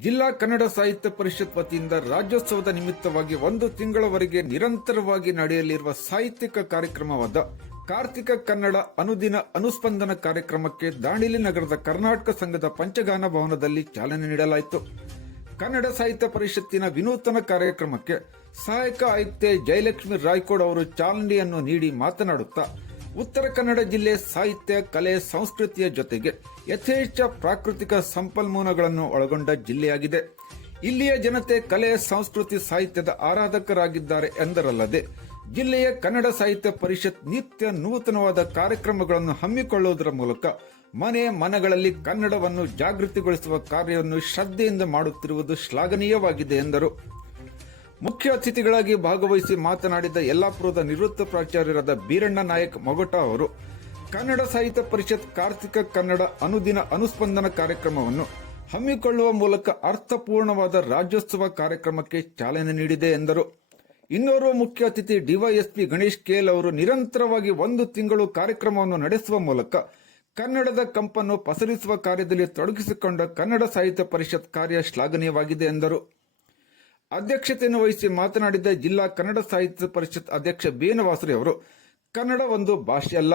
ಜಿಲ್ಲಾ ಕನ್ನಡ ಸಾಹಿತ್ಯ ಪರಿಷತ್ ವತಿಯಿಂದ ರಾಜ್ಯೋತ್ಸವದ ನಿಮಿತ್ತವಾಗಿ ಒಂದು ತಿಂಗಳವರೆಗೆ ನಿರಂತರವಾಗಿ ನಡೆಯಲಿರುವ ಸಾಹಿತ್ಯಿಕ ಕಾರ್ಯಕ್ರಮವಾದ ಕಾರ್ತಿಕ ಕನ್ನಡ ಅನುದಿನ ಅನುಸ್ಪಂದನ ಕಾರ್ಯಕ್ರಮಕ್ಕೆ ದಾಂಡಿಲಿ ನಗರದ ಕರ್ನಾಟಕ ಸಂಘದ ಪಂಚಗಾನ ಭವನದಲ್ಲಿ ಚಾಲನೆ ನೀಡಲಾಯಿತು. ಕನ್ನಡ ಸಾಹಿತ್ಯ ಪರಿಷತ್ತಿನ ವಿನೂತನ ಕಾರ್ಯಕ್ರಮಕ್ಕೆ ಸಹಾಯಕ ಆಯುಕ್ತೆ ಜಯಲಕ್ಷ್ಮಿ ರಾಯ್ಕೋಡ್ ಅವರು ಚಾಲನೆಯನ್ನು ನೀಡಿ ಮಾತನಾಡುತ್ತಾ ಉತ್ತರ ಕನ್ನಡ ಜಿಲ್ಲೆ ಸಾಹಿತ್ಯ, ಕಲೆ, ಸಂಸ್ಕೃತಿಯ ಜೊತೆಗೆ ಯಥೇಚ್ಛ ಪ್ರಾಕೃತಿಕ ಸಂಪನ್ಮೂಲಗಳನ್ನು ಒಳಗೊಂಡ ಜಿಲ್ಲೆಯಾಗಿದೆ. ಇಲ್ಲಿಯ ಜನತೆ ಕಲೆ, ಸಂಸ್ಕೃತಿ, ಸಾಹಿತ್ಯದ ಆರಾಧಕರಾಗಿದ್ದಾರೆ ಎಂದರಲ್ಲದೆ, ಜಿಲ್ಲೆಯ ಕನ್ನಡ ಸಾಹಿತ್ಯ ಪರಿಷತ್ ನಿತ್ಯ ನೂತನವಾದ ಕಾರ್ಯಕ್ರಮಗಳನ್ನು ಹಮ್ಮಿಕೊಳ್ಳುವುದರ ಮೂಲಕ ಮನೆ ಮನಗಳಲ್ಲಿ ಕನ್ನಡವನ್ನು ಜಾಗೃತಿಗೊಳಿಸುವ ಕಾರ್ಯವನ್ನು ಶ್ರದ್ಧೆಯಿಂದ ಮಾಡುತ್ತಿರುವುದು ಶ್ಲಾಘನೀಯವಾಗಿದೆ ಎಂದರು. ಮುಖ್ಯ ಅತಿಥಿಗಳಾಗಿ ಭಾಗವಹಿಸಿ ಮಾತನಾಡಿದ ಯಲ್ಲಾಪುರದ ನಿವೃತ್ತ ಪ್ರಾಚಾರ್ಯರಾದ ಬೀರಣ್ಣ ನಾಯಕ್ ಮೊಗಟ ಅವರು, ಕನ್ನಡ ಸಾಹಿತ್ಯ ಪರಿಷತ್ ಕಾರ್ತಿಕ ಕನ್ನಡ ಅನುದಿನ ಅನುಸ್ಪಂದನ ಕಾರ್ಯಕ್ರಮವನ್ನು ಹಮ್ಮಿಕೊಳ್ಳುವ ಮೂಲಕ ಅರ್ಥಪೂರ್ಣವಾದ ರಾಜ್ಯೋತ್ಸವ ಕಾರ್ಯಕ್ರಮಕ್ಕೆ ಚಾಲನೆ ನೀಡಿದೆ ಎಂದರು. ಇನ್ನೋರ್ವ ಮುಖ್ಯ ಅತಿಥಿ ಡಿವೈಎಸ್ಪಿ ಗಣೇಶ್ ಕೇಲ್ ಅವರು ನಿರಂತರವಾಗಿ ಒಂದು ತಿಂಗಳು ಕಾರ್ಯಕ್ರಮವನ್ನು ನಡೆಸುವ ಮೂಲಕ ಕನ್ನಡದ ಕಂಪನ್ನು ಪಸರಿಸುವ ಕಾರ್ಯದಲ್ಲಿ ತೊಡಗಿಸಿಕೊಂಡ ಕನ್ನಡ ಸಾಹಿತ್ಯ ಪರಿಷತ್ ಕಾರ್ಯ ಶ್ಲಾಘನೀಯವಾಗಿದೆ ಎಂದರು. ಅಧ್ಯಕ್ಷತೆಯನ್ನು ವಹಿಸಿ ಮಾತನಾಡಿದ ಜಿಲ್ಲಾ ಕನ್ನಡ ಸಾಹಿತ್ಯ ಪರಿಷತ್ ಅಧ್ಯಕ್ಷ ಬೇನವಾಸುರಿ ಅವರು, ಕನ್ನಡ ಒಂದು ಭಾಷೆಯಲ್ಲ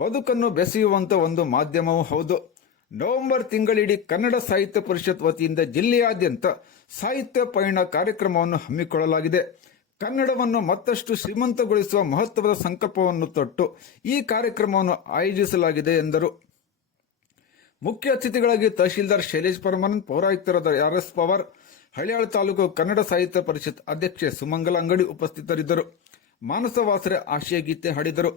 ಬದುಕನ್ನು ಬೆಸೆಯುವಂತ ಒಂದು ಮಾಧ್ಯಮವೂ ಹೌದು. ನವೆಂಬರ್ ತಿಂಗಳಿಡೀ ಕನ್ನಡ ಸಾಹಿತ್ಯ ಪರಿಷತ್ ವತಿಯಿಂದ ಜಿಲ್ಲೆಯಾದ್ಯಂತ ಸಾಹಿತ್ಯ ಪಯಣ ಕಾರ್ಯಕ್ರಮವನ್ನು ಹಮ್ಮಿಕೊಳ್ಳಲಾಗಿದೆ. ಕನ್ನಡವನ್ನು ಮತ್ತಷ್ಟು ಶ್ರೀಮಂತಗೊಳಿಸುವ ಮಹತ್ವದ ಸಂಕಲ್ಪವನ್ನು ತೊಟ್ಟು ಈ ಕಾರ್ಯಕ್ರಮವನ್ನು ಆಯೋಜಿಸಲಾಗಿದೆ ಎಂದರು. ಮುಖ್ಯ ಅತಿಥಿಗಳಾಗಿ ತಹಶೀಲ್ದಾರ್ ಶೈಲೇಶ್ ಪರಮಾನಂದ್ ಪೌರಾಯುಕ್ತರಾದ ಆರ್ ಎಸ್ ಪವಾರ್ ಹಳಿಯಾಳ ತಾಲೂಕು ಕನ್ನಡ ಸಾಹಿತ್ಯ ಪರಿಷತ್ ಅಧ್ಯಕ್ಷೆ ಸುಮಂಗಲ ಅಂಗಡಿ ಉಪಸ್ಥಿತರಿದ್ದರು. ಮಾನಸವಾಸರೆ ಆಶಯ ಗೀತೆ ಹಾಡಿದರು.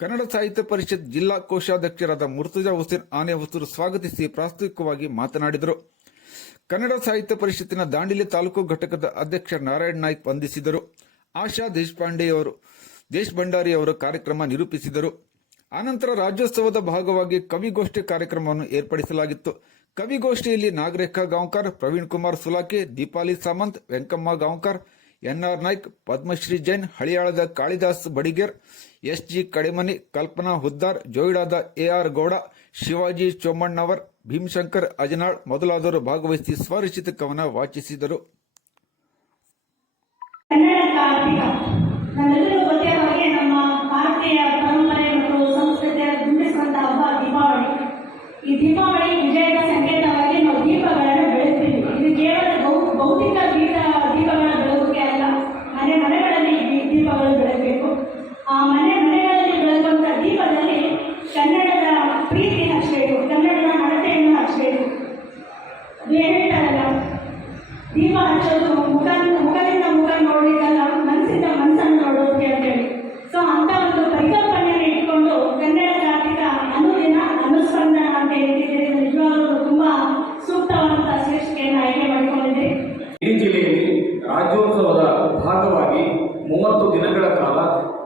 ಕನ್ನಡ ಸಾಹಿತ್ಯ ಪರಿಷತ್ ಜಿಲ್ಲಾ ಕೋಶಾಧ್ಯಕ್ಷರಾದ ಮುರ್ತುಜಾ ಹುಸೇನ್ ಆನೆ ಹೊಸೂರು ಸ್ವಾಗತಿಸಿ ಪ್ರಾಸ್ತಾವಿಕವಾಗಿ ಮಾತನಾಡಿದರು. ಕನ್ನಡ ಸಾಹಿತ್ಯ ಪರಿಷತ್ತಿನ ದಾಂಡಿಲಿ ತಾಲೂಕು ಘಟಕದ ಅಧ್ಯಕ್ಷ ನಾರಾಯಣ ನಾಯ್ಕ್ ವಂದಿಸಿದರು. ಆಶಾ ದೇಶಪಾಂಡೆ ಅವರು, ದೇಶ್ ಭಂಡಾರಿ ಅವರು ಕಾರ್ಯಕ್ರಮ ನಿರೂಪಿಸಿದರು. ಆನಂತರ ರಾಜ್ಯೋತ್ಸವದ ಭಾಗವಾಗಿ ಕವಿಗೋಷ್ಠಿ ಕಾರ್ಯಕ್ರಮವನ್ನು ಏರ್ಪಡಿಸಲಾಗಿತ್ತು. ಕವಿಗೋಷ್ಠಿಯಲ್ಲಿ ನಾಗರೇಖಾ ಗಾಂವ್ಕರ್, ಪ್ರವೀಣ್ ಕುಮಾರ್ ಸುಲಾಕೆ, ದೀಪಾಲಿ ಸಾಮಂತ್, ವೆಂಕಮ್ಮ ಗಾಂವ್ಕರ್, ಎನ್ಆರ್ ನಾಯ್ಕ್, ಪದ್ಮಶ್ರೀ ಜೈನ್, ಹಳಿಯಾಳದ ಕಾಳಿದಾಸ್ ಬಡಿಗೇರ್ ಎಸ್ ಜಿ ಕಡಿಮನಿ, ಕಲ್ಪನಾ ಹುದ್ದಾರ್, ಜೋಯಿಡಾದ ಎಆರ್ ಗೌಡ, ಶಿವಾಜಿ ಚೋಮಣ್ಣವರ್, ಭೀಮಶಂಕರ್ ಅಜನಾಳ್ ಮೊದಲಾದವರು ಭಾಗವಹಿಸಿ ಸ್ವರಚಿತ ಕವನ ವಾಚಿಸಿದರು.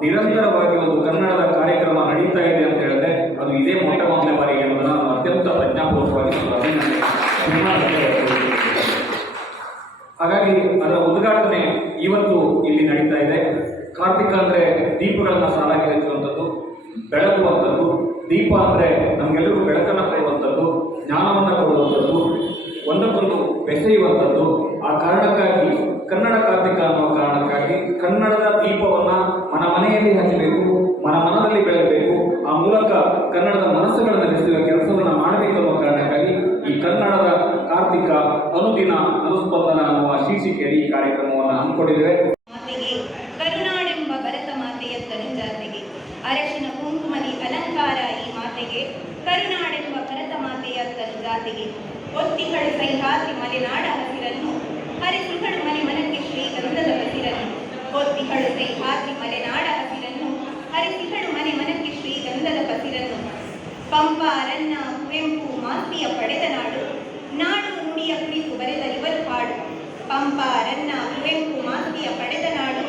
ನಿರಂತರವಾಗಿ ಒಂದು ಕನ್ನಡದ ಕಾರ್ಯಕ್ರಮ ನಡೀತಾ ಇದೆ ಅಂತ ಹೇಳಿದ್ರೆ ಅದು ಇದೇ ಮೊಟ್ಟ ಮೊದಲ ಬಾರಿಗೆ ಅನ್ನೋದನ್ನ ನಾನು ಅತ್ಯಂತ ಪ್ರಜ್ಞಾಪೂರ್ವಕವಾಗಿ. ಹಾಗಾಗಿ ಅದರ ಉದ್ಘಾಟನೆ ಇವತ್ತು ಇಲ್ಲಿ ನಡೀತಾ ಇದೆ ಕಾರ್ತಿಕ ಅಂದರೆ ದೀಪಗಳನ್ನು ಸಾಲಾಗಿ ಹಚ್ಚುವಂಥದ್ದು ಬೆಳಗುವಂಥದ್ದು ದೀಪ ಅಂದರೆ ನಮಗೆಲ್ಲರಿಗೂ ಬೆಳಕನ್ನು ಕೊಡುವಂಥದ್ದು, ಜ್ಞಾನವನ್ನು ಕೊಡುವಂಥದ್ದು, ಒಂದಕ್ಕೊಂದು ಬೆಸೆಯುವಂಥದ್ದು ಆ ಕಾರಣಕ್ಕಾಗಿ ಕನ್ನಡ ಕಾರ್ತಿಕ ಅನ್ನೋ ಕಾರಣಕ್ಕಾಗಿ ಕನ್ನಡದ ದೀಪವನ್ನ ಮನ ಮನೆಯಲ್ಲಿ ಹಚ್ಚಬೇಕು ಮನ ಮನದಲ್ಲಿ ಬೆಳಗಬೇಕು ಆ ಮೂಲಕ ಕನ್ನಡದ ಮನಸ್ಸುಗಳನ್ನು ಬೆಳೆಸುವ ಕೆಲಸವನ್ನು ಮಾಡಬೇಕು ಅನ್ನೋ ಕಾರಣಕ್ಕಾಗಿ ಈ ಕನ್ನಡದ ಕಾರ್ತಿಕ ಅನುದಿನ, ಅನುಸ್ಪಂದನ ಅನ್ನುವ ಶೀರ್ಷಿಕೆಯಲ್ಲಿ ಈ ಕಾರ್ಯಕ್ರಮವನ್ನು ಹಮ್ಮಿಕೊಂಡಿದ್ದೇವೆ. ಕರುನಾಡೆಂಬ ಭರತ ಮಾತೆಯ ತನುಜಾತೆಗೆ ಅರಶಿನ ಕುಂಕುಮದಿ ಅಲಂಕಾರ ಈ ಮಾತೆಗೆ ಕರುನಾಡೆಂಬ ಭರತ ಮಾತೆಯ ತನುಜಾತೆಗೆ ಒತ್ತಿಗಳು ಸಹ್ಯಾದ್ರಿ ಪಂಪ ಅರಣ್ಯ ಕುವೆಂಪು ಮಾಸ್ತಿಯ ಪಡೆದ ನಾಡು ನಾಡು ನುಡಿಯ ಕುರಿತು ಬರೆದ ಇವತ್ತು ಹಾಡು ಪಂಪ ಅರಣ್ಯ ಕುವೆಂಪು ಮಾಸ್ತಿಯ ಪಡೆದ ನಾಡು